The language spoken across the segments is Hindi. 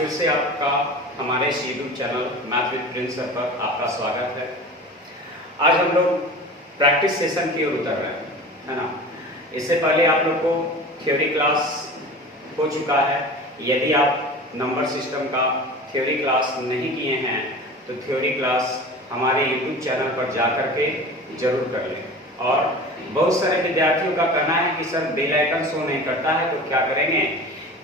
फिर से आपका हमारे इस YouTube channel math with Prince sir पर आपका स्वागत है। आज हम लोग प्रैक्टिस सेशन की ओर उतर रहे हैं, है ना। इससे पहले आप लोग को थ्योरी क्लास हो चुका है। यदि आप नंबर सिस्टम का थ्योरी क्लास नहीं किए हैं तो थ्योरी क्लास हमारे यूट्यूब चैनल पर जा कर के जरूर कर लें। और बहुत सारे विद्यार्थियों का कहना है कि सर बेल आइकन शो नहीं करता है, तो क्या करेंगे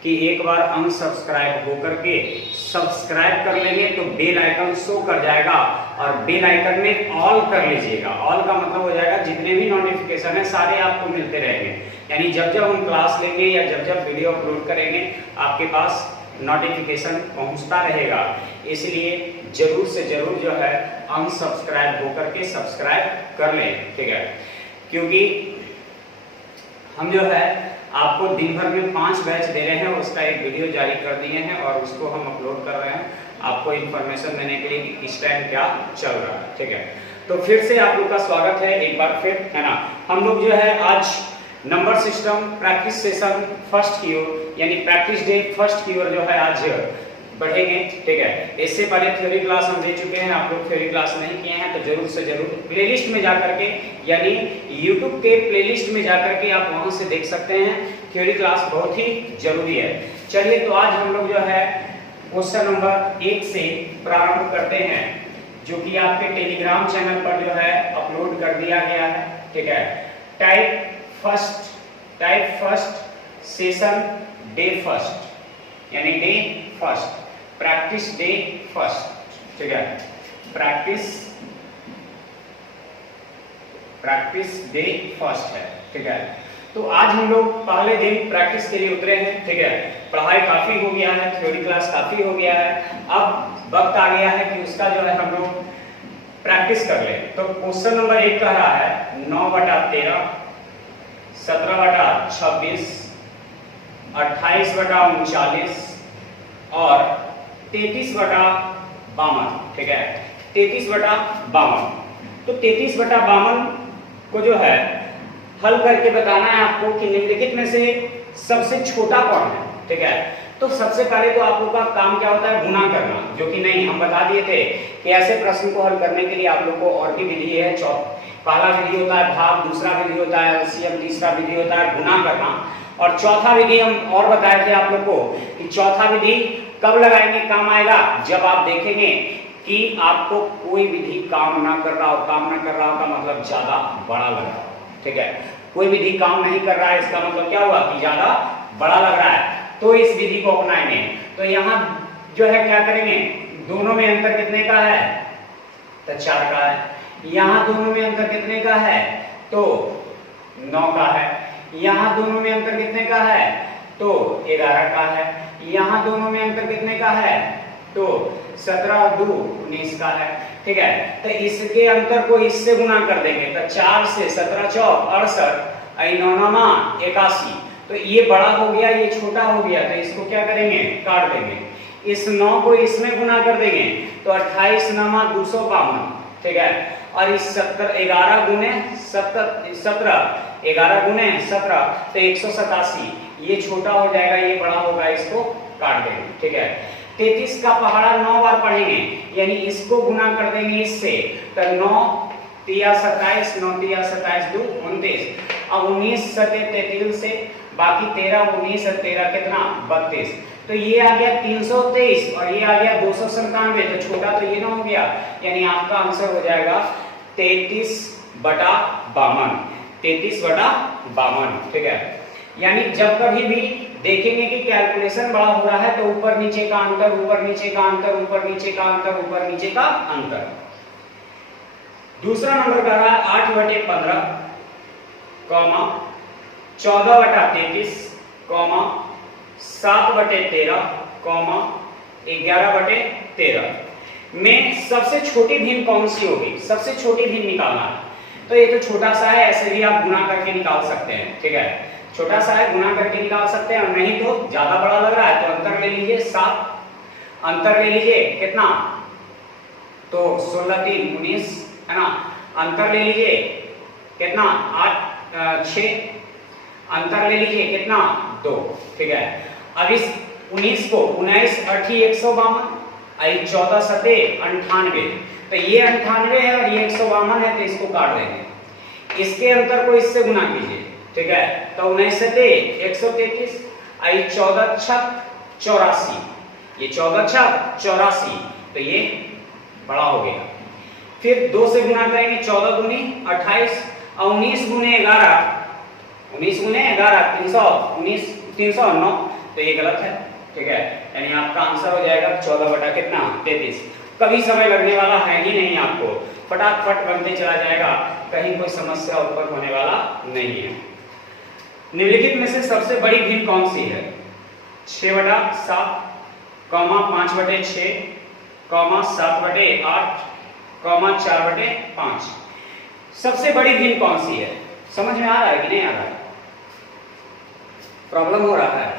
कि एक बार अनसब्सक्राइब होकर के सब्सक्राइब कर लेंगे तो बेल आइकन शो कर जाएगा और बेल आइकन में ऑल कर लीजिएगा। ऑल का मतलब हो जाएगा जितने भी नोटिफिकेशन है सारे आपको मिलते रहेंगे, यानी जब जब हम क्लास लेंगे या जब जब वीडियो अपलोड करेंगे आपके पास नोटिफिकेशन पहुंचता रहेगा। इसलिए जरूर से जरूर जो है अनसब्सक्राइब होकर के सब्सक्राइब कर लें, ठीक है। क्योंकि हम जो है आपको दिन भर में 5 बैच दे रहे हैं, उसका एक वीडियो जारी कर दिए हैं और उसको हम अपलोड कर रहे हैं आपको इन्फॉर्मेशन देने के लिए कि किस टाइम क्या चल रहा है, ठीक है। तो फिर से आप लोग का स्वागत है एक बार फिर, है ना। हम लोग जो है आज number system practice session first की ओर यानी प्रैक्टिस डे फर्स्ट की ओर जो है आज बढ़ेंगे, ठीक है। इससे पहले थ्योरी क्लास हम दे चुके हैं, आप लोग थ्योरी क्लास नहीं किए हैं तो जरूर से जरूर प्लेलिस्ट में जाकर के यानी YouTube के प्लेलिस्ट में जाकर के आप वहां से देख सकते हैं। थ्योरी क्लास बहुत ही जरूरी है। चलिए तो आज हम लोग जो है क्वेश्चन नंबर 1 से प्रारंभ करते हैं, जो कि आपके टेलीग्राम चैनल पर जो है अपलोड कर दिया गया है, ठीक है। Type first session day first यानी day first practice day first, ठीक है। प्रैक्टिस डे फर्स्ट है, ठीक है। तो आज हम लोग पहले दिन प्रैक्टिस के लिए उतरे हैं, ठीक है। पढ़ाई काफी हो गया है, थ्योरी क्लास काफी हो गया है, अब वक्त आ गया है कि उसका जो है हम लोग प्रैक्टिस कर लें। तो क्वेश्चन नंबर 1 कह रहा है 9/13, 17/26, 28/39 और 33/52, ठीक है। 33/52। तो 33/52 को जो है हल करके बताना है आपको कि निम्नलिखित में से सबसे छोटा कौन है, ठीक है। तो सबसे पहले तो आप लोगों का काम क्या होता है, गुणा करना, जो कि नहीं हम बता दिए थे कि ऐसे प्रश्न को हल करने के लिए आप लोग को और भी विधि है। पहला विधि होता है भाग, दूसरा विधि होता है एलसीएम, तीसरा विधि होता है गुणा करना और चौथा विधि हम और बताए थे आप लोग को कि चौथा विधि कब लगाएंगे काम आएगा, जब आप देखेंगे कि आपको कोई विधि काम ना कर रहा हो। काम ना कर रहा हो का मतलब ज्यादा बड़ा लग रहा हो, ठीक है। कोई विधि काम नहीं कर रहा है इसका मतलब क्या हुआ कि ज्यादा बड़ा लग रहा है, तो इस विधि को अपनाएंगे। तो यहाँ जो है क्या करेंगे, दोनों में अंतर कितने का है, तो 4 का है। यहाँ दोनों में अंतर कितने का है, तो 9 का है। यहाँ दोनों में अंतर कितने का है, तो 11 का है। यहाँ दोनों में अंतर कितने का है, तो 17 और 2 19 का है, ठीक है। तो इसके अंतर को इससे गुणा कर देंगे, तो 4 से 17 चौक 68, 9 81। तो ये बड़ा हो गया, ये छोटा हो गया, तो इसको क्या करेंगे, काट देंगे। इस 9 को इसमें गुणा कर देंगे तो 28 9 252, ठीक है। और इस 11 गुने 17 तो 187। ये छोटा हो जाएगा, ये बड़ा होगा, इसको काट देंगे, ठीक है। 33 का पहाड़ा 9 बार पढ़ेंगे, यानी इसको गुना कर देंगे इससे, तो 9 3 27, 9 3 27 2 29। अब 19 7 33 से बाकी 13 19 और 13 कितना 32। तो ये आ गया 323 और ये आ गया 297। तो छोटा तो ये ना हो गया, यानी आपका आंसर हो जाएगा 33/52। 33/52, ठीक है। यानी जब कभी भी देखेंगे कि कैलकुलेशन बड़ा हो रहा है तो ऊपर नीचे का अंतर, ऊपर नीचे का अंतर, ऊपर नीचे का अंतर, ऊपर नीचे का अंतर। दूसरा नंबर कर रहा है 8/15, 14/33, 7/13, 11/13 में सबसे छोटी भिन्न कौन सी होगी, सबसे छोटी भिन्न निकालना है। तो ये तो छोटा सा है, ऐसे भी आप गुणा करके निकाल सकते हैं, ठीक है। छोटा सा है, गुणा करके निकाल सकते हैं, और नहीं तो ज्यादा बड़ा लग रहा है तो अंतर ले लीजिए 7, अंतर ले लीजिए कितना, तो 16 3 19, है ना। अंतर ले लीजिए कितना 8 6, अंतर ले लीजिए कितना 2, ठीक है। अब इस 19 को 19 8 152, आई 14 7 98। तो ये 98 है और ये 152 है, तो इसको काट देंगे। इसके अंतर को इससे गुना कीजिए, ठीक है। तो 19 7 133, आई 14 6 84, ये 14 6 84, तो ये बड़ा हो गया। फिर 2 से गुना करेंगे, 14 दूनी 28 और 19 गुने 11, 19 गुने 11 319 309, तो ये गलत है, ठीक है। यानी आपका आंसर हो जाएगा 14 बटा कितना 33। कभी समय लगने वाला है ही नहीं, आपको फटाफट बनते चला जाएगा, कहीं कोई समस्या उत्पन्न होने वाला नहीं है। निम्नलिखित में से सबसे बड़ी भिन्न कौन सी है? 6 बटा 7, 5 बटे 6, 7 बटे 8, 4 बटे 5। सबसे बड़ी भिन्न कौन सी है? समझ में आ रहा है कि नहीं आ रहा है? प्रॉब्लम हो रहा है?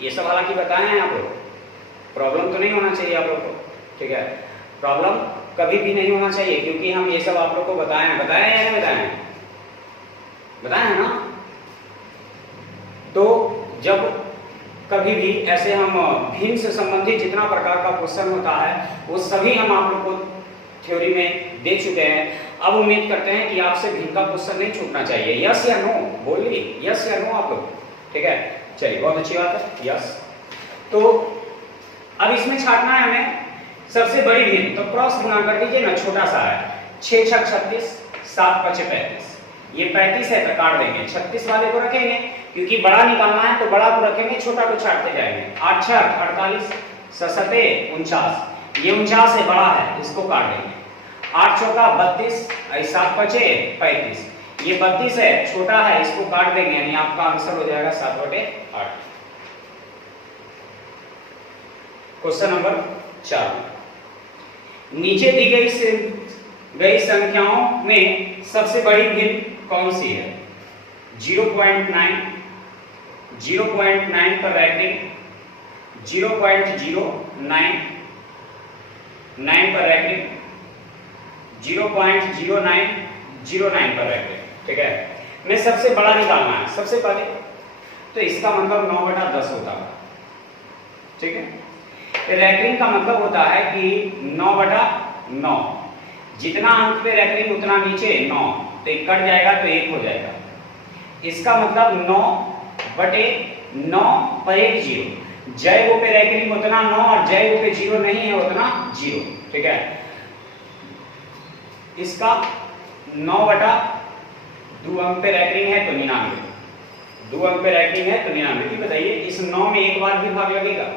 ये सब हालांकि बताए हैं आप लोग, प्रॉब्लम तो नहीं होना चाहिए आप लोग को, ठीक है। प्रॉब्लम कभी भी नहीं होना चाहिए, क्योंकि हम ये सब आप लोग को बताए हैं। बताए या नहीं बताए हैं? बताए हैं ना। तो जब कभी भी ऐसे हम भिन्न से संबंधित जितना प्रकार का क्वेश्चन होता है वो सभी हम आप लोग को थ्योरी में देख चुके हैं। अब उम्मीद करते हैं कि आपसे भिन्न का क्वेश्चन नहीं छूटना चाहिए। यस या नो बोलिए, यस या नो आप लोग, ठीक है। चलिए बहुत अच्छी बात है, यस। तो अब इसमें छाटना है हमें सबसे बड़ी भिन्न, तो क्रॉस गुना कर दीजिए ना, छोटा सा है। 6 6 36, 7 5 35, ये 35 है तो काट देंगे, 36 वाले को रखेंगे क्योंकि बड़ा निकालना है, तो बड़ा को रखेंगे, छोटा को छाटते जाएंगे। 8 6 48, 7 7 49, ये 49 है, बड़ा है, इसको काट देंगे। 8 चौका 32, 7 5 35, ये 32 है, छोटा है, इसको काट देंगे, यानी आपका आंसर हो जाएगा 7 बटे 8। क्वेश्चन नंबर 4, नीचे दी गई संख्याओं में सबसे बड़ी भिन्न कौन सी है? 0.9, 0.9 पर रैंकिंग, 0.09, 9 पर रैंकिंग, 0.09, 09 पर रैंकिंग, ठीक है। मैं सबसे बड़ा निकालना है सबसे पहले, तो इसका मतलब 9 बटा 10 होता है, ठीक है। रैंकिंग का मतलब होता है कि 9 बटा 9, जितना अंक पे रैंकिंग उतना नीचे 9, तो एक कट जाएगा तो 1 हो जाएगा। इसका मतलब 9 बटे 9 पर 1 0, जय वो पे रैंकिंग उतना 9 और जय वो पे 0 नहीं है उतना 0, ठीक है। इसका 9 बटा 2 अंक पे रैंकिंग है तो 99, 2 अंक पे रैंकिंग है तो 99। बताइए इस 9 में एक बार भी भाग लगेगा?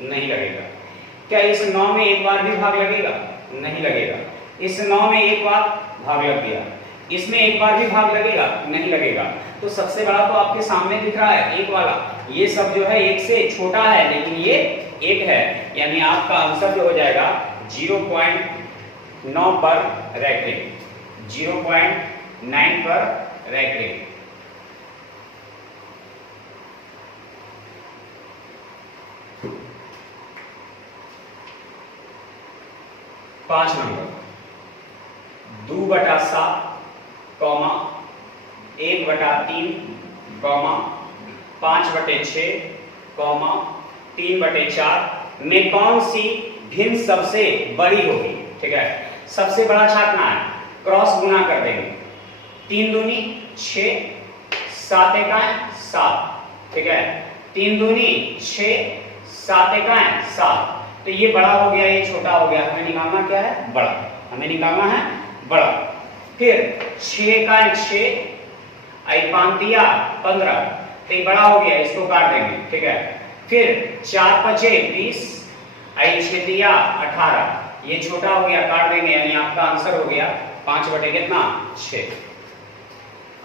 नहीं लगेगा। क्या इस 9 में एक बार भी भाग लगेगा? नहीं लगेगा। इस 9 में एक बार भाग लग गया, इसमें एक बार भी भाग लगेगा? नहीं लगेगा। तो सबसे बड़ा तो आपके सामने दिख रहा है 1 वाला, ये सब जो है 1 से छोटा है लेकिन ये 1 है, यानी आपका आंसर जो हो जाएगा 0.9 पर रैंकिंग, 0.9 पर रैंकिंग। पांच नंबर 2 बटा 7, 1 बटा 3, 5 बटे 6, 3 बटे 4 में कौन सी भिन्न सबसे बड़ी होगी? ठीक है, सबसे बड़ा छाटना है, क्रॉस गुना कर देंगे, 3 दूनी 6, 7 एकाएं 7, ठीक है, 3 दूनी 6, 7 एकाएं 7, तो ये बड़ा हो गया, ये छोटा हो गया। हमें निकालना क्या है? बड़ा, हमें निकालना है बड़ा। फिर 6 एकाएं 6, 5 दिया 15, तो ये बड़ा हो गया, इसको काट देंगे, ठीक है। फिर 4 पचे 20, 6 दिया 18, ये छोटा हो गया, काट देंगे, यानी आपका आंसर हो गया 5 बटे कितना 6।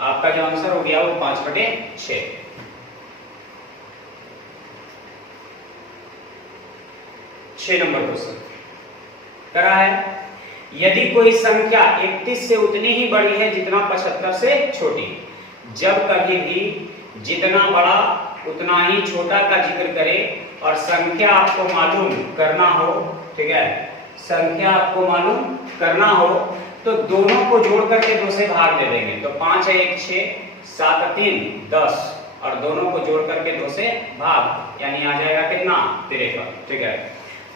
आपका जो आंसर हो गया वो 5 बटे 6। 6 नंबर क्वेश्चन करा है, यदि कोई संख्या 31 से उतनी ही बड़ी है जितना 75 से छोटी, जब कभी भी जितना बड़ा उतना ही छोटा का जिक्र करे और संख्या आपको मालूम करना हो, ठीक है, संख्या आपको मालूम करना हो तो दोनों को जोड़ करके 2 से भाग दे देंगे। तो 5 है 1 6, 7 3 10, और दोनों को जोड़ करके 2 से भाग, यानी आ जाएगा कितना 53। ठीक है,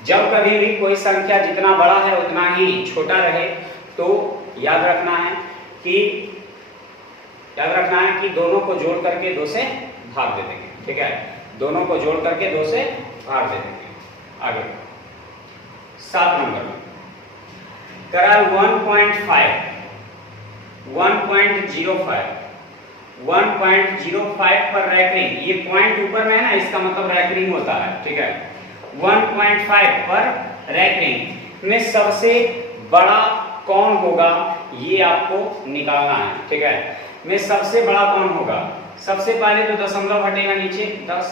जब कभी भी कोई संख्या जितना बड़ा है उतना ही छोटा रहे तो याद रखना है कि दोनों को जोड़ करके 2 से भाग दे देंगे। ठीक है, दोनों को जोड़ करके 2 से भाग दे देंगे। आगे 7 नंबर में करा 1.05 पर रैकरिंग, ये पॉइंट ऊपर में है ना, इसका मतलब रैकरिंग होता है। ठीक है, 1.5 पर रैकरिंग में सबसे बड़ा कौन होगा ये आपको निकालना है। ठीक है, में सबसे बड़ा कौन होगा? सबसे पहले तो दशमलव हटेगा नीचे 10,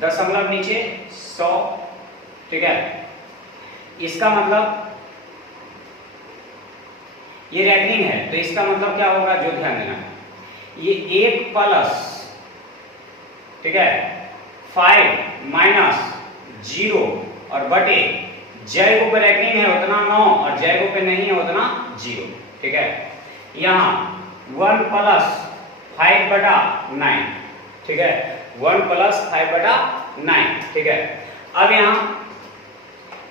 दशमलव नीचे 100। ठीक है, इसका मतलब ये रैकरिंग है तो इसका मतलब क्या होगा जो ध्यान देना है, ये 1 प्लस, ठीक है, 5 माइनस 0 और बटे जय को पे रैकरिंग है उतना 9 और जय को पे नहीं है उतना 0। ठीक है, यहाँ 1 प्लस 5 बटा 9। ठीक है, 1 प्लस 5 बटा 9। ठीक है, अब यहाँ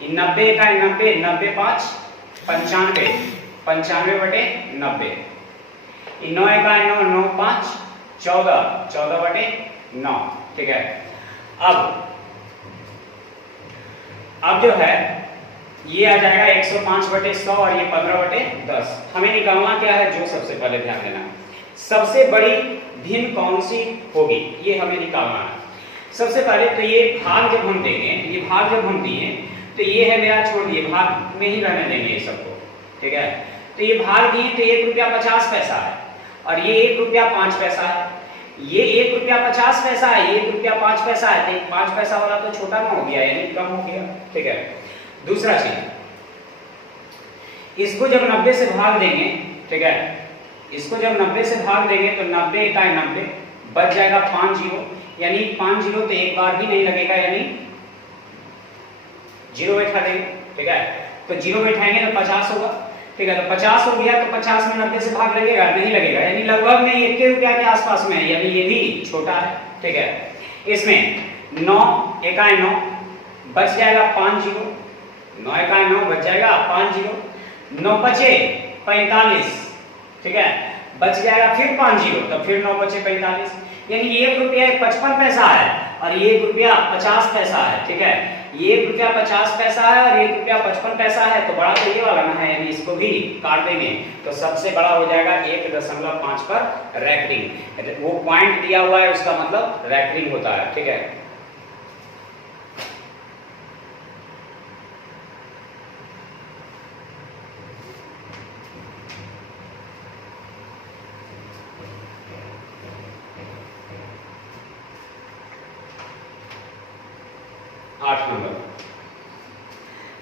90 का 90, 90 5 95, 95 बटे 90, 9 का 9, 9 5 14, 14 बटे 9। ठीक है, अब जो है ये आ जाएगा 105 बटे 100 और ये 15 बटे 10। हमें निकालना क्या है, जो सबसे पहले ध्यान देना है, सबसे बड़ी भिन्न कौन सी होगी ये हमें निकालना है। सबसे पहले तो ये भाग जब हम देंगे, ये भाग जब हम दिए तो ये है मेरा, छोड़ दिए, भाग में ही रहने देंगे ये सबको। ठीक है, तो ये भाग दिए तो 1 रुपया 50 पैसा है और ये 1 रुपया 5 पैसा है, ये 1 रुपया 50 पैसा है, 1 रुपया 5 पैसा है, तो 5 पैसा वाला तो छोटा ना हो गया, यानी कम हो गया। ठीक है, दूसरा चीज, इसको जब 90 से भाग देंगे, ठीक है, इसको जब 90 से भाग देंगे तो 90 का 90 बच जाएगा 5 जीरो, यानी 5 जीरो तो एक बार भी नहीं लगेगा, यानी 0 बैठा देंगे। ठीक है, तो 0 बैठाएंगे तो 50 होगा। ठीक है, तो 50 हो गया तो 50 में 90 से भाग लगेगा, नहीं लगेगा, यानी लगभग नहीं 1 रुपया के आसपास में है, यानी ये भी छोटा है। ठीक है, इसमें 9 एकाएं 9 बच जाएगा 5 जीरो, 9 एकाएं 9 बच जाएगा 5 जीरो, 9 बचे 45। ठीक है, बच जाएगा फिर 5 जीरो, तो फिर 9 बचे 45, यानी 1 रुपया 55 पैसा है और ये 1 रुपया 50 पैसा है। ठीक है, ये 1 रुपया 50 पैसा है और 1 रुपया 55 पैसा है, तो बड़ा तो ये वाला ना है, यानी इसको भी काट देंगे तो सबसे बड़ा हो जाएगा 1.5 पर रैकरिंग। वो पॉइंट दिया हुआ है उसका मतलब रैकरिंग होता है। ठीक है,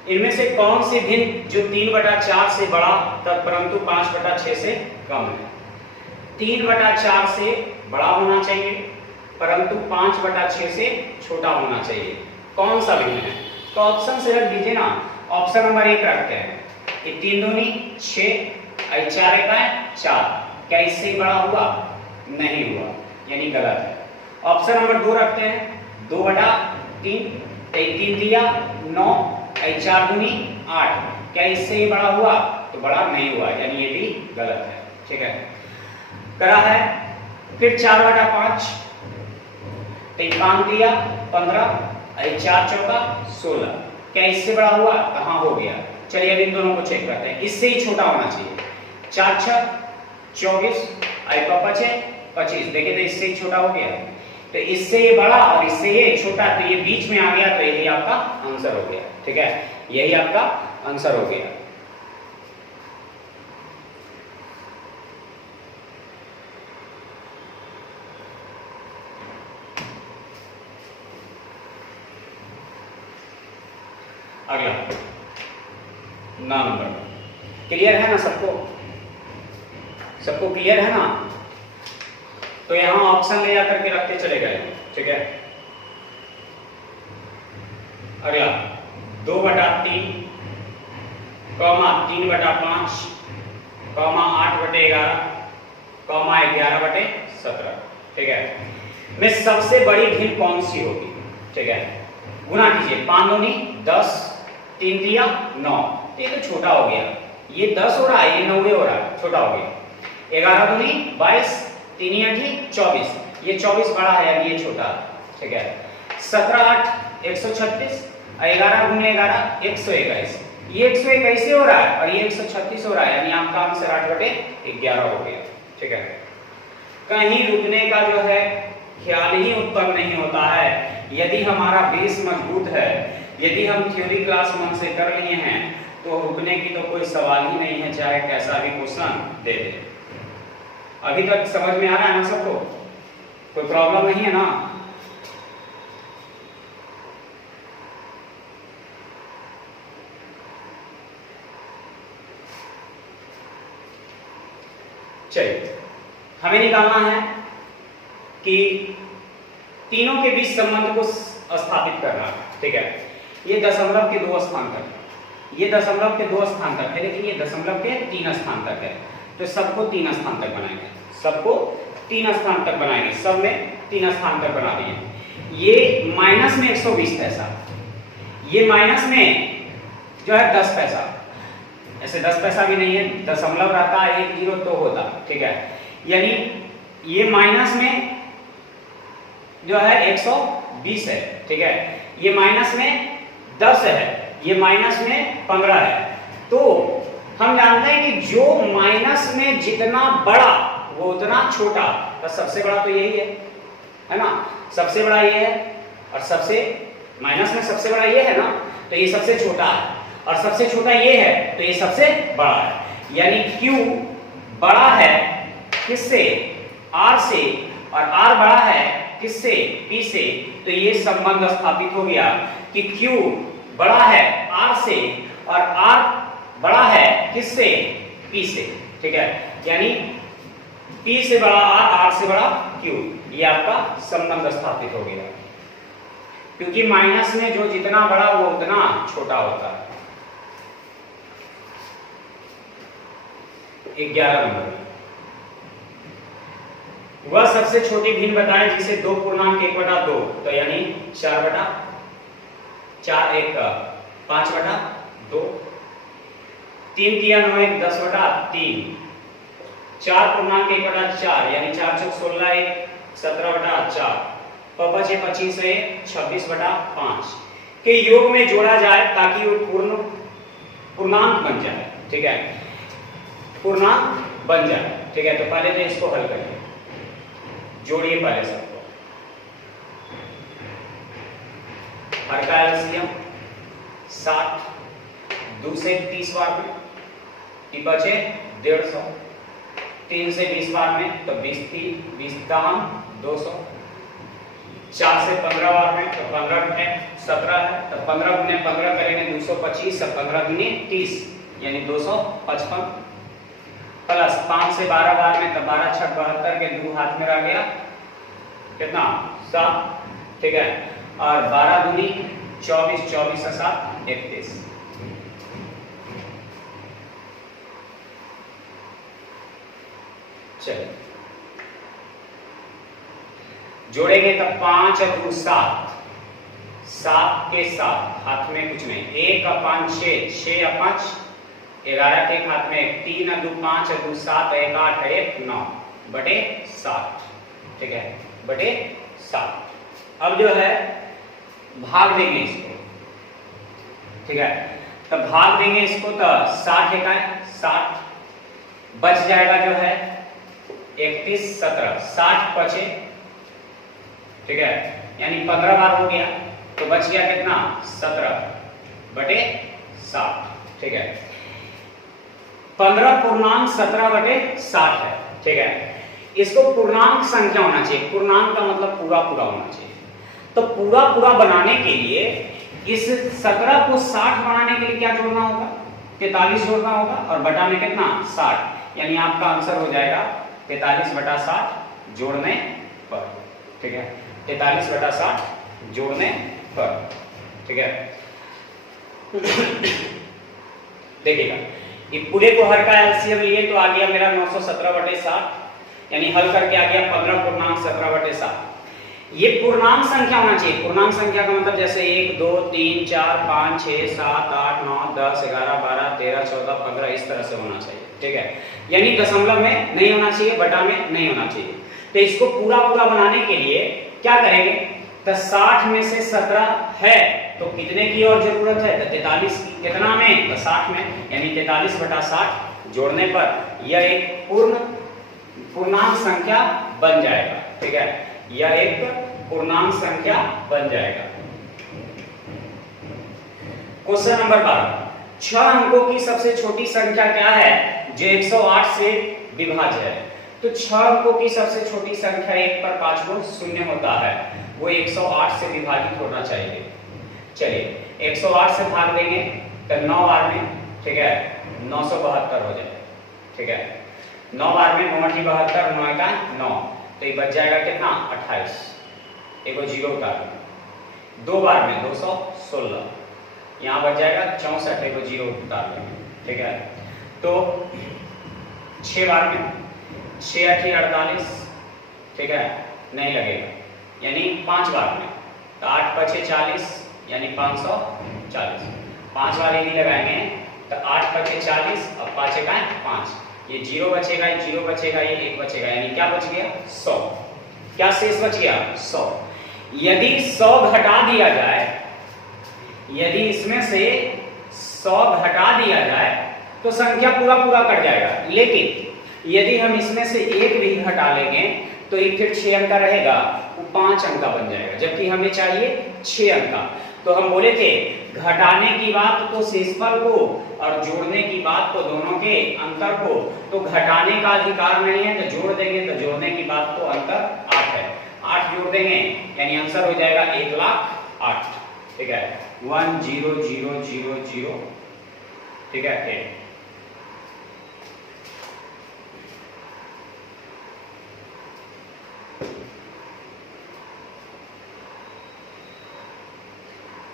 इनमें से कौन सी भिन्न जो 3/4 से बड़ा तब परंतु 5/6 से कम है? 3/4 से बड़ा होना चाहिए परंतु 5/6 से छोटा होना चाहिए। कौन सा भिन्न है? तो ऑप्शन से रख दीजिए ना, ऑप्शन नंबर 1 रखते हैं कि 3 दूनी 6 और 4 एकाएं 4, क्या इससे बड़ा हुआ? नहीं हुआ, यानी गलत है। ऑप्शन नंबर 2 रखते हैं 2/3, 3 दिया 9 और 4 दूनी 8, क्या इससे ही बड़ा हुआ? तो बड़ा नहीं हुआ, यानी ये भी गलत है। ठीक है, करा है फिर 4/5, 5 दिया 15 और 4 चौका 16, क्या इससे बड़ा हुआ? कहाँ हो गया? चलिए अब इन दोनों को चेक करते हैं, इससे ही छोटा होना चाहिए। 4 6 24 और 5 25, देखिए तो इससे ही छोटा हो गया, तो इससे ये बड़ा और इससे ये छोटा, तो ये बीच में आ गया, तो यही आपका आंसर हो गया। ठीक है, यही आपका आंसर हो गया। अगला 9 नंबर, क्लियर है ना सबको? सबको क्लियर है ना? तो यहां ऑप्शन ले जाकर के रखते चले गए। ठीक है, अगला 2/3, 3/5, 8/11, 11/17। ठीक है, में सबसे बड़ी भिन्न कौन सी होगी? ठीक है, गुना कीजिए, 5 दूनी 10, 3 दिया 9, ये तो छोटा हो गया, ये 10 हो रहा है, ये 9 हो रहा है, छोटा हो गया। 11 दूनी 22, 3 8 24, ये 24 बड़ा है यानी ये छोटा है। ठीक है, 17 8 136, 11 गुने 11 121, ये 121 हो रहा है और ये 136 हो रहा है, यानी आपका आंसर 8/11 हो गया। ठीक है, कहीं रुकने का जो है ख्याल ही उत्पन्न नहीं होता है। यदि हमारा बेस मजबूत है, यदि हम थ्योरी क्लास मन से कर लिए हैं, तो रुकने की तो कोई सवाल ही नहीं है, चाहे कैसा भी क्वेश्चन दे दे। अभी तक समझ में आ रहा है ना सबको? कोई प्रॉब्लम नहीं है ना? चलिए, हमें निकालना है कि तीनों के बीच संबंध को स्थापित करना है। ठीक है, ये दशमलव के 2 स्थान तक, ये दशमलव के 2 स्थान तक है, लेकिन ये दशमलव के 3 स्थान तक है, तो सबको 3 स्थान तक बनाएंगे, सबको 3 स्थान तक बनाएंगे, सब में 3 स्थान तक बना दिए। ये माइनस में 120 पैसा, ये माइनस में जो है 10 पैसा, ऐसे 10 पैसा भी नहीं है, दशमलव रहता है 1 0 तो होता। ठीक है, यानी ये माइनस में जो है 120 है। ठीक है, ये माइनस में 10 है, ये माइनस में 15 है। तो हम जानते हैं कि जो माइनस में जितना बड़ा वो उतना छोटा, तो सबसे बड़ा तो यही है ना? सबसे बड़ा ये है, और सबसे माइनस में सबसे बड़ा ये है ना, तो ये सबसे छोटा है, और सबसे छोटा ये है, तो ये सबसे बड़ा है। यानी Q बड़ा है किससे? R से, और R बड़ा है किससे? P से। तो ये संबंध स्थापित हो गया कि Q बड़ा है R से और R बड़ा है किससे? P से। ठीक है, यानी P से बड़ा R, R से बड़ा Q, ये आपका संबंध स्थापित हो गया, क्योंकि माइनस में जो जितना बड़ा वो उतना छोटा होता है। 11 नंबर, वह सबसे छोटी भिन्न बताएं जिसे 2 पूर्णांक 1/2, तो यानी 4/4 1 5/2, 3 3 9 1 10/3, 4 पूर्णांक 1/4 यानी 4 4 16 1 17/4, 5 25 26/5 के योग में जोड़ा जाए ताकि वो पूर्णांक बन जाए। ठीक है, पूर्णांक बन जाए। ठीक है, तो पहले तो इसको हल करिए, जोड़िए पहले सबको। हर का एलसीएम 60, 2 से 30 बार में, टी बचे 150, 3 से 20 बार में, तो 20 3 20 दाम 200, 4 से 15 बार में, तो 15 गुने 17 है, तो 15 गुने 15 करेंगे 225, और 15 गुने 30 यानी 255, प्लस 5 से 12 बार में, तो 12 6 72 के 2 हाथ में रह गया, कितना? 7। ठीक है, और 12 दूनी 24, 24 से 7 31। चलिए जोड़ेंगे तब 5 और 2 7, 7 के 7 हाथ में कुछ नहीं, 1 और 5 6, 6 और 5 11 के हाथ में, 3 और 2 5 और 2 7, 1 8 1 9 बटे 7। ठीक है, बटे 7। अब जो है भाग देंगे इसको। ठीक है, तो भाग देंगे इसको, तो 60 है 60, बच जाएगा जो है 31 17, 60 बचे। ठीक है, यानी 15 बार हो गया, तो बच गया कितना? 17 बटे 7। ठीक है, 15 पूर्णांक 17 बटे 60 है। ठीक है, इसको पूर्णांक संख्या होना चाहिए, पूर्णांक का मतलब पूरा पूरा होना चाहिए। तो पूरा पूरा बनाने के लिए इस 17 को 60 बनाने के लिए क्या जोड़ना होगा? 43 जोड़ना होगा, और बटा में कितना? 60, यानी आपका आंसर हो जाएगा 43 बटा 60 जोड़ने पर। ठीक है, 43 बटा 60 जोड़ने पर। ठीक है, देखिएगा ये पूरे को हर का एलसीएम लिए तो आ गया मेरा 917 बटे 60, यानी हल करके आ गया 15 पूर्णांक 17 बटे 7। ये पूर्णांक संख्या होना चाहिए। पूर्णांक संख्या का मतलब जैसे 1 2 3 4 5 6 7 8 9 10 11 12 13 14 15 इस तरह से होना चाहिए, ठीक है। यानी दशमलव में नहीं होना चाहिए, बटा में नहीं होना चाहिए। तो इसको पूरा पूरा बनाने के लिए क्या करेंगे, तो 60 में से 17 है तो कितने की और जरूरत है, तो 43 की। कितना में, तो 60 में, यानी 43 बटा 60 जोड़ने पर यह एक पूर्णांक संख्या बन जाएगा, ठीक है। यह एक पूर्णांक संख्या बन जाएगा। क्वेश्चन नंबर 12, 6 अंकों की सबसे छोटी संख्या क्या है जो 108 से विभाज्य है। तो 6 अंकों की सबसे छोटी संख्या 1 पर 5 को शून्य होता है, वो 108 से विभाजित होना चाहिए। चलिए 108 से भाग देंगे तो 9 बार में, ठीक है, 972 हो जाए, ठीक है। 9 बार में 9 × 72 9 का 9, तो ये बच जाएगा कितना, 28, एगो जीरो उतार। 2 बार में 216, यहाँ बच जाएगा 64, एगो जीरो उतार लेंगे, ठीक है। तो 6 बार में 6 × 8 48, ठीक है, नहीं लगेगा। यानी 5 बार में तो 8 × 5 40, यानी 540। 5 बार यदि लगाएंगे तो 8 × 5 40 और 5 का 5, ये जीरो बचेगा, ये जीरो बचेगा, ये 1 बचेगा, यानी क्या बच गया, 100। क्या शेष बच गया, 100। यदि 100 घटा दिया जाए, यदि इसमें से 100 घटा दिया जाए तो संख्या पूरा पूरा कट जाएगा। लेकिन यदि हम इसमें से 1 भी घटा लेंगे तो ये फिर 6 अंक का रहेगा, वो 5 अंक का बन जाएगा, जबकि हमें चाहिए 6 अंक का। तो हम बोले थे घटाने की बात तो शेषफल को और जोड़ने की बात तो दोनों के अंतर को, तो घटाने का अधिकार नहीं है, तो जोड़ देंगे, तो जोड़ने की बात तो अंतर 8 है। 8 जोड़ देंगे यानी आंसर हो जाएगा 1,08,000, ठीक है। 1,0,0,0,0, ठीक है, 8।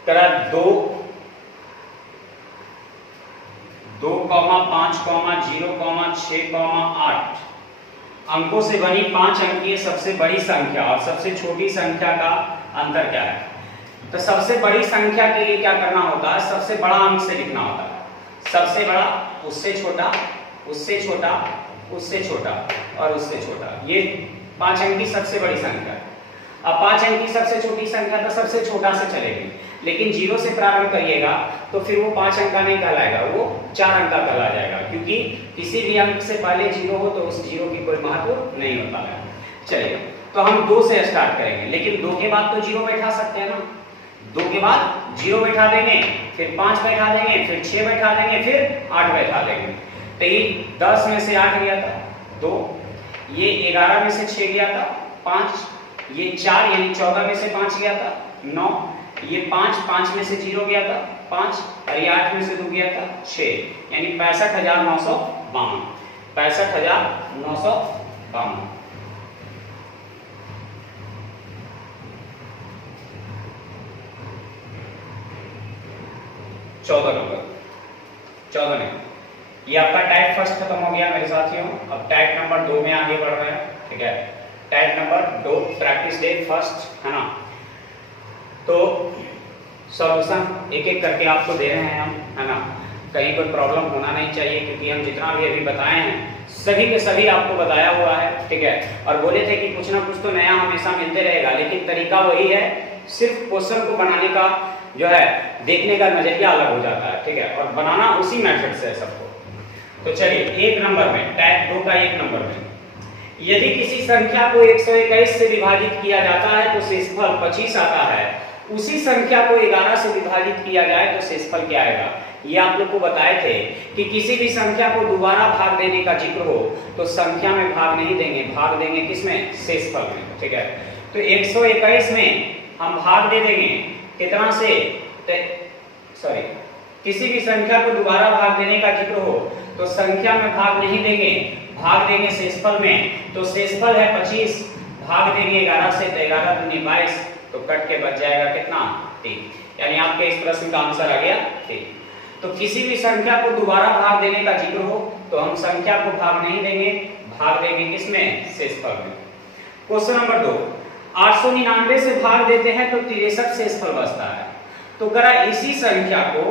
करा 2, 2,5, 0, 6, 8 अंकों से बनी 5 अंकीय सबसे बड़ी संख्या और सबसे छोटी संख्या का अंतर क्या है। तो सबसे बड़ी संख्या के लिए क्या करना होता है, सबसे बड़ा अंक से लिखना होता है। सबसे बड़ा, उससे छोटा, उससे छोटा, उससे छोटा और उससे छोटा, ये 5 अंक की सबसे बड़ी संख्या। अब 5 अंक की सबसे छोटी संख्या तो सबसे छोटा से चलेगी, लेकिन 0 से प्रारंभ करिएगा तो फिर वो 5 अंक का नहीं कहलाएगा, वो 4 अंक का कहला जाएगा, क्योंकि किसी भी अंक से पहले 0 हो तो उस 0 की कोई महत्व नहीं होता है। चलिए तो हम 2 से स्टार्ट करेंगे, लेकिन 2 के बाद तो 0 बैठा सकते हैं ना। 2 के बाद 0 बैठा देंगे, फिर 5 बैठा देंगे, फिर 6 बैठा देंगे, फिर 8 बैठा देंगे। तो ये 10 में से 8 गया था 2, ये 11 में से 6 गया था 5, ये 4 यानी 14 में से 5 गया था 9, ये 5 में से 0 गया था 5, और ये 8 में से 2 गया था 6, यानी 65,952। 65,952। नंबर 14 में ये आपका टाइप फर्स्ट खत्म हो गया मेरे साथियों। अब टाइप नंबर 2 में आगे बढ़ रहे हैं, ठीक है। Type number 2 practice day first, है ना। तो सॉल्यूशन एक एक करके आपको दे रहे हैं हम, है ना। कहीं कोई प्रॉब्लम होना नहीं चाहिए, क्योंकि हम जितना भी अभी बताए हैं सभी के सभी आपको बताया हुआ है, ठीक है। और बोले थे कि कुछ ना कुछ तो नया हमेशा मिलते रहेगा, लेकिन तरीका वही है, सिर्फ क्वेश्चन को बनाने का जो है देखने का नजरिया अलग हो जाता है, ठीक है, और बनाना उसी मेथड से है सबको। तो चलिए 1 नंबर में, टाइप 2 का 1 नंबर में, यदि किसी संख्या को 121 से विभाजित किया जाता है तो शेषफल 25 आता है। उसी संख्या को 11 से विभाजित किया जाए तो शेषफल क्या आएगा। ये आप लोग को बताए थे कि किसी भी संख्या को दोबारा भाग देने का जिक्र हो तो संख्या में भाग नहीं देंगे, भाग देंगे किसमें, शेषफल में, ठीक है। तो 121 में हम भाग दे देंगे कितना से, सॉरी, किसी भी संख्या को दोबारा भाग देने का जिक्र हो तो संख्या में भाग नहीं देंगे, भाग देंगे शेषफल में। तो शेषफल है 25, भाग देंगे 11 से, तो 11 दूनी 22, तो कट के बच जाएगा कितना, 3। यानी आपके इस प्रश्न का आंसर आ गया 3। तो किसी भी संख्या को दोबारा भाग देने का जिक्र हो तो हम संख्या को भाग नहीं देंगे, भाग देंगे किसमें, शेषफल में। क्वेश्चन नंबर 2, 899 से भाग देते हैं तो 63 शेषफल बचता है। तो करा इसी संख्या को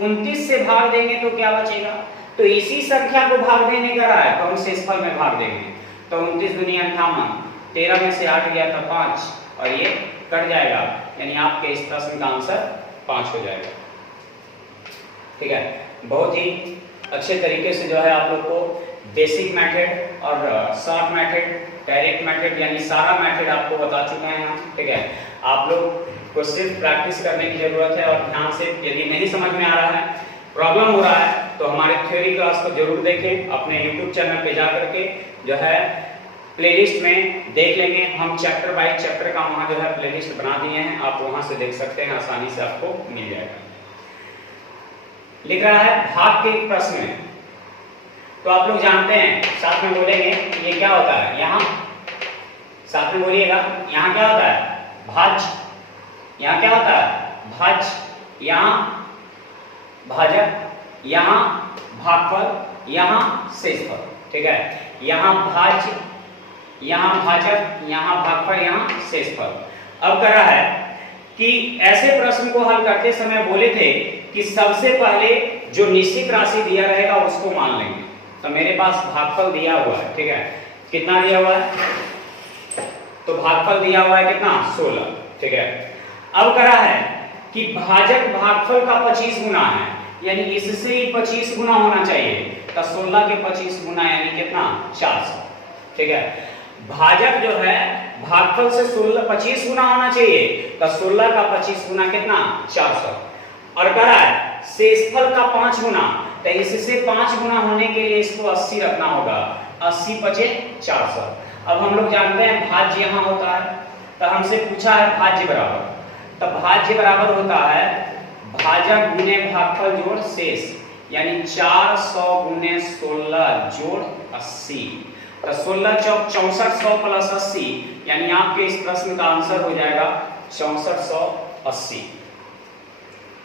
29 से भाग देंगे तो क्या बचेगा, तो इसी संख्या को भाग देने करा है तो हम शेषफल में भाग देंगे। तो 29 दूनी 58, 13 में से 8 गया तो 5 और ये कट जाएगा, यानी आपके इस प्रश्न का आंसर 5 हो जाएगा। ठीक है, बहुत ही अच्छे तरीके से जो है आप लोग को बेसिक मेथड और शॉर्ट मेथड, डायरेक्ट मेथड, यानी सारा मेथड आपको बता चुके हैं हम। ठीक है, आप लोग को सिर्फ प्रैक्टिस करने की जरूरत है और ध्यान से, यदि नहीं समझ में आ रहा है, प्रॉब्लम हो रहा है, तो हमारे थ्योरी क्लास को जरूर देखें। अपने YouTube चैनल पे जा करके जो है प्लेलिस्ट में देख लेंगे, हम चैप्टर बाय चैप्टर का वहां जो है प्लेलिस्ट बना दिए हैं, आप वहां से देख सकते हैं, आसानी से आपको मिल जाएगा। लिख रहा है भाग के प्रश्न में, तो आप लोग जानते हैं, साथ में बोलेंगे ये क्या होता है, यहाँ साथ में बोलिएगा, यहाँ क्या होता है भाज, यहाँ क्या होता है भाज, यहाँ भाजक, यहाँ भागफल, यहाँ शेषफल। ठीक है, यहाँ भाज, यहाँ भाजक, यहाँ भागफल, यहाँ शेषफल। अब कर रहा है कि ऐसे प्रश्न को हल करते समय बोले थे कि सबसे पहले जो निश्चित राशि दिया रहेगा उसको मान लेंगे। तो मेरे पास भागफल दिया हुआ है, ठीक है, कितना दिया हुआ है, तो भागफल दिया हुआ है कितना 16। ठीक है, अब करा है कि भाजक भागफल का 25 गुना है, यानी इससे 25 गुना होना चाहिए, तो 16 के 25 गुना यानी कितना 400। ठीक है, भाजक जो है भागफल से 25 गुना होना चाहिए, तो 16 का 25 गुना कितना 400। और करा है शेषफल का 5 गुना, तो इससे 5 गुना होने के लिए इसको 80 रखना होगा, 80 पचे 400। अब हम लोग जानते हैं भाज्य यहाँ होता है, तो हमसे पूछा है भाज्य बराबर, तो भाज्य बराबर होता है भाजक गुने भागफल जोड़ शेष, यानी 400 गुने 16 जोड़ 80। तो 16 चौक 6400 प्लस 80, यानी आपके इस प्रश्न का आंसर हो जाएगा 6480।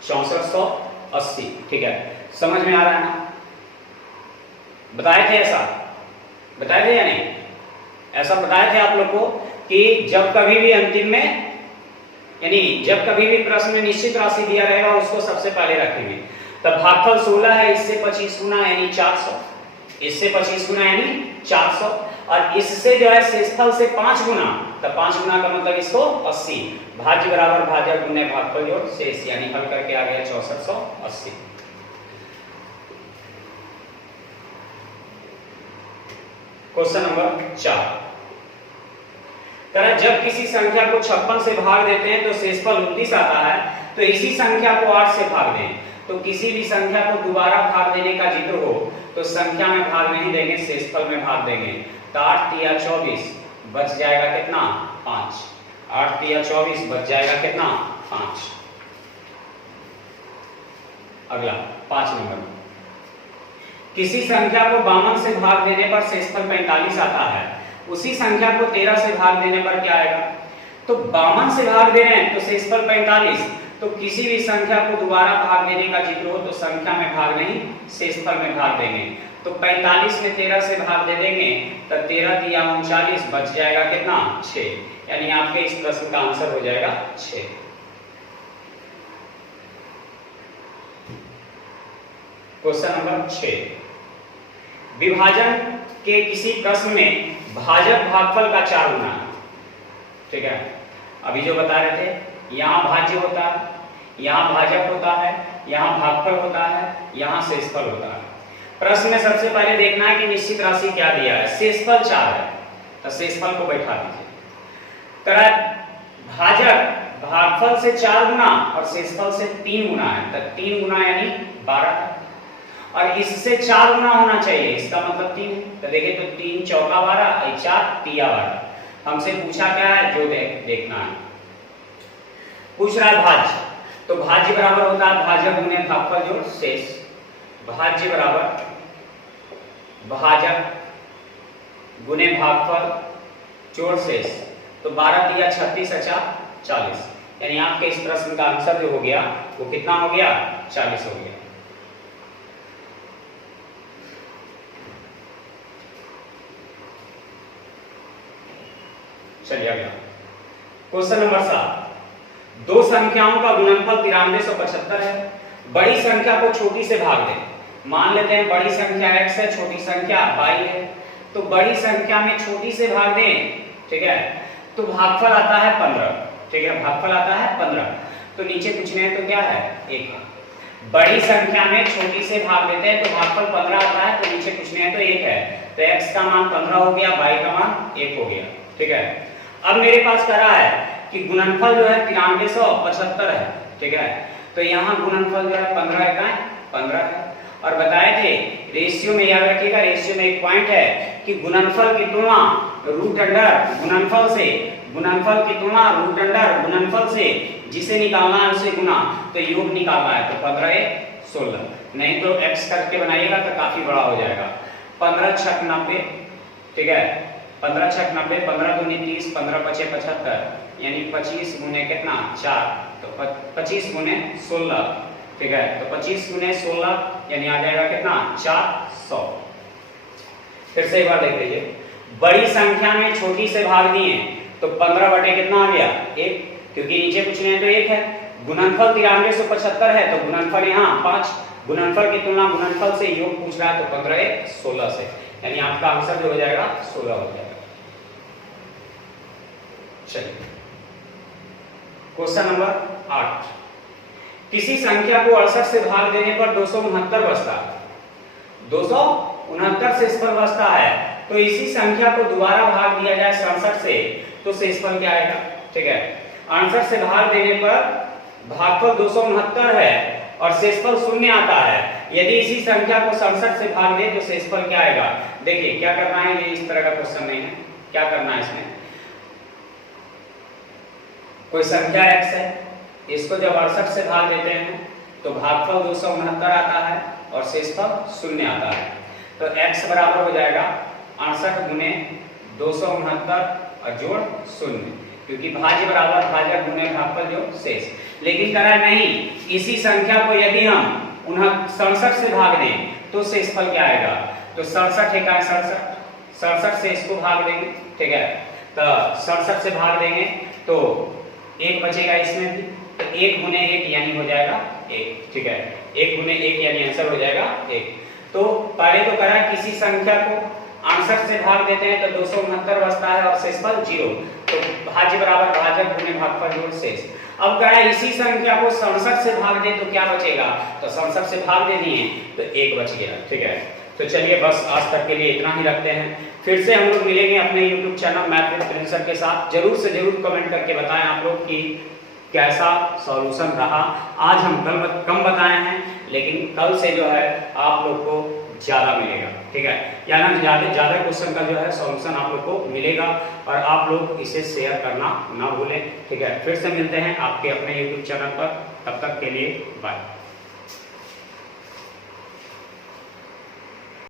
6480। ठीक है, समझ में आ रहा है ना, बताए थे ऐसा, बताए थे या नहीं, ऐसा बताए थे आप लोग को कि जब कभी भी अंतिम में, यानी जब कभी भी प्रश्न में निश्चित राशि दिया रहेगा उसको सबसे पहले रखेंगे। तब भागफल 16 है, इससे 25 गुना यानी 400, इससे 25 गुना यानी 400, और इससे जो है शेषफल से 5 गुना, तो 5 गुना का मतलब इसको 80। भाज्य बराबर भाजक गुने भागफल जोड़ शेष, यानी हल करके आ गया 6480। क्वेश्चन नंबर 4, जब किसी संख्या को 56 से भाग देते हैं तो शेषफल 29 आता है, तो इसी संख्या को 8 से भाग दें। तो किसी भी संख्या को दोबारा भाग देने का जिक्र हो तो संख्या में भाग नहीं देंगे, शेषफल में भाग देंगे। तो 8 तिया 24 बच जाएगा कितना 5, 8 तिया 24 बच जाएगा कितना 5। अगला 5 नंबर, किसी संख्या को 52 से भाग देने पर शेषफल 45 आता है, उसी संख्या को 13 से भाग देने पर क्या आएगा, तो 52 से भाग दे रहे हैं तो शेषफल 45, तो किसी भी संख्या को दोबारा भाग देने का जिक्र हो तो संख्या में भाग नहीं, शेषफल में भाग देंगे। तो 45 में 13 से भाग दे देंगे तो 13 तिया 39 बच जाएगा कितना 6, यानी आपके इस प्रश्न का आंसर हो जाएगा 6। क्वेश्चन नंबर 6, विभाजन के किसी प्रश्न में भाजक भागफल का 4 गुना है। ठीक है, अभी जो बता रहे थे, यहाँ भाज्य होता है, यहाँ भाजक होता है, यहाँ भागफल होता है, यहाँ शेषफल होता है। प्रश्न में सबसे पहले देखना है कि निश्चित राशि क्या दिया है, शेषफल 4 है, तो शेषफल को बैठा दीजिए। तरह भाजक भागफल से 4 गुना और शेषफल से 3 गुना है, तो 3 गुना यानी 12 है, और इससे 4 गुना होना चाहिए, इसका मतलब 3 है। तो देखिए, तो 3 चौका 12, 4 तिया 12। हमसे पूछा क्या है, जो देखना है, पूछ रहा है भाज्य, तो भाज्य बराबर होता है भाजक गुने भागफल जोड़ शेष। भाज्य बराबर भाजक गुने भागफल जोड़ शेष, तो 12 तिया 36 अच्छा 40, यानी आपके इस प्रश्न का आंसर जो हो गया वो कितना हो गया 40 हो गया। चलिए अगला क्वेश्चन नंबर 7, दो संख्याओं का गुणनफल 9375 है। बड़ी संख्या को छोटी से भाग दें। मान लेते हैं बड़ी संख्या x है, छोटी संख्या y है। तो बड़ी संख्या में छोटी से भाग दें, ठीक है, तो भागफल आता है 15, ठीक है, भागफल आता है 15। तो नीचे पूछने हैं तो क्या है 1। बड़ी संख्या में छोटी से भाग देते हैं तो भागफल 15 आता है, तो नीचे पूछने हैं तो 1 है। तो x का मान 15 हो गया, y का मान 1 हो गया, ठीक है। अब मेरे पास कह रहा है कि गुणनफल जो है 9375 है, ठीक है। तो यहाँ गुणनफल जो है 15 है। और बताए थे रेशियो में, याद रखिएगा रेशियो में एक पॉइंट है कि गुणनफल की तुलना रूट अंडर गुणनफल से, गुणनफल की तुलना रूट अंडर गुणनफल से, जिसे निकालना है उसे गुना, तो योग निकालना है। तो 15 16, नहीं तो x करके बनाइएगा तो काफी बड़ा हो जाएगा। 15 छक 90, ठीक है, 15 छक 90, 15 दूनी 30, 15 पचे 75, यानी 25 गुने कितना 4, तो 25 गुने 16, ठीक है। तो 25 गुने 16 यानी आ जाएगा कितना 400। फिर से एक बार देख लीजिए, बड़ी संख्या में छोटी से भाग दिए तो 15 बटे कितना आ गया 1, क्योंकि नीचे पूछने हैं तो 1 है। गुणनफल 9375 है तो गुणनफल यहाँ 5, गुणनफल की तुलना गुणनफल से योग पूछ रहा है तो 15 16 से, यानी आपका आंसर जो हो जाएगा 16 हो जाएगा। चलिए क्वेश्चन नंबर 8, किसी संख्या को 68 से भाग देने पर 269 बचता है। 269 शेषफल बचता है, तो इसी संख्या को दोबारा भाग दिया जाए 67 से तो शेषफल क्या आएगा, ठीक है। 68 से भाग देने पर भागफल 269 है और शेषफल 0 आता है। यदि इसी संख्या को 67 से भाग दे तो शेषफल क्या आएगा। देखिए क्या करना है, ये इस तरह का क्वेश्चन नहीं है। क्या करना है इसमें, कोई संख्या x है, इसको जब 68 से भाग देते हैं तो भागफल 269 आता है और शेषफल 0 आता है। तो x बराबर हो जाएगा 68 गुने 269 और जोड़ 0, क्योंकि भाज्य बराबर भाजक गुने भागफल जो शेष। लेकिन कह रहा नहीं, इसी संख्या को यदि हम 67 से भाग दें तो शेषफल क्या आएगा। तो 67 है क्या 67 से इसको भाग देंगे, ठीक है। तो 67 से भाग देंगे तो 1 बचेगा इसमें भी, तो 1 गुने 1 यानी हो जाएगा 1, ठीक है। 1 गुने 1 यानी आंसर हो जाएगा 1। तो पहले तो करा किसी संख्या को 68 से भाग देते हैं तो 269 बचता है और शेषफल 0, तो भाज्य बराबर भाजक गुने भागफल जोड़ शेष। अब कह रहा है इसी संख्या को 67 से भाग दे तो क्या बचेगा, तो 67 से भाग दे दिए तो 1 बच गया, ठीक है। तो चलिए बस आज तक के लिए इतना ही रखते हैं। फिर से हम लोग मिलेंगे अपने YouTube channel math with Prince sir के साथ। जरूर से जरूर कमेंट करके बताएं आप लोग कि कैसा सॉल्यूशन रहा। आज हम कम बताए हैं, लेकिन कल से जो है आप लोग को ज्यादा मिलेगा, ठीक है। यानी ज्यादा क्वेश्चन का जो है सॉल्यूशन आप लोग को मिलेगा और आप लोग इसे शेयर करना ना भूलें, ठीक है। फिर से मिलते हैं आपके अपने YouTube चैनल पर, तब तक के लिए बाय।